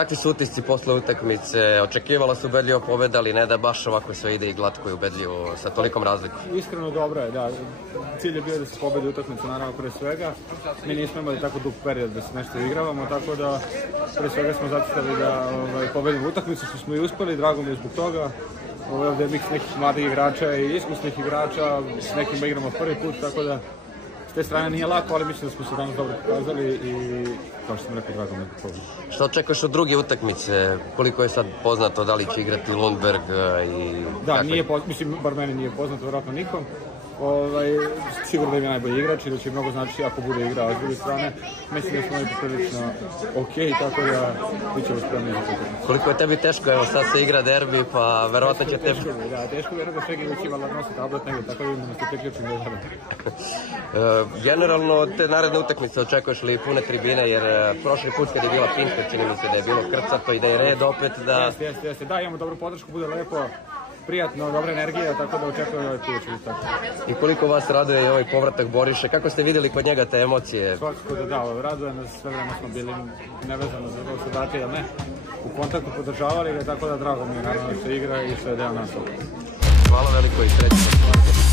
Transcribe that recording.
Kakvi su utisci posle utakmice? Očekivala su ubedljivo pobeda, ali ne da baš ovako sve ide i glatko i ubedljivo sa tolikom razlikom. Iskreno dobro je, da. Cilj je bio da se pobedi utakmicu, naravno, pre svega. Mi nismo imali tako dug period da se nešto igravamo, tako da pre svega smo zacrtali da pobedimo utakmicu, što smo i uspeli, drago mi je zbog toga. Ovdje je miks nekih mladih igrača i iskusnih igrača, s nekima igramo prvi put, tako da s te strane nije lako, ali mislim da smo se danas dobro pokazali i, kao što sam rekao, drago mi je pobedi. Što očekuješ od druge utakmice? Koliko je sad poznato da li će igrati Lundberg i... Da, mislim, bar meni nije poznato, vjerojatno nikom. Sigurno da im je najbolji igrač i da će mnogo znači ako bude igrao, a s druge strane mislim da smo i prilično okej, tako da bit ćemo spremni za to. Koliko je tebi teško, evo sad se igra derbi, pa verovatno će tebi... Teško je da Šegi već ima nosi tablet negdje, tako da se priključim da je Generalno, te naredne utakmice očekuješ li pune tribine, jer prošli put kad je bila Finska, čini mi se da je bilo krcato i da je red opet da... Jeste, da, imamo dobru podršku, bude lepo, prijatno, dobra energija, tako da očekujem ovaj put će biti tako. I koliko vas raduje i ovaj povratak Boriše? Kako ste vidjeli kod njega te emocije? Svakako da, raduje nas, sve vreme smo bili nevezano za to se dati, ali ne, u kontaktu podržavali ga, tako da drago mi je naravno što igra i što je deo nas. Hvala veliko i srećno.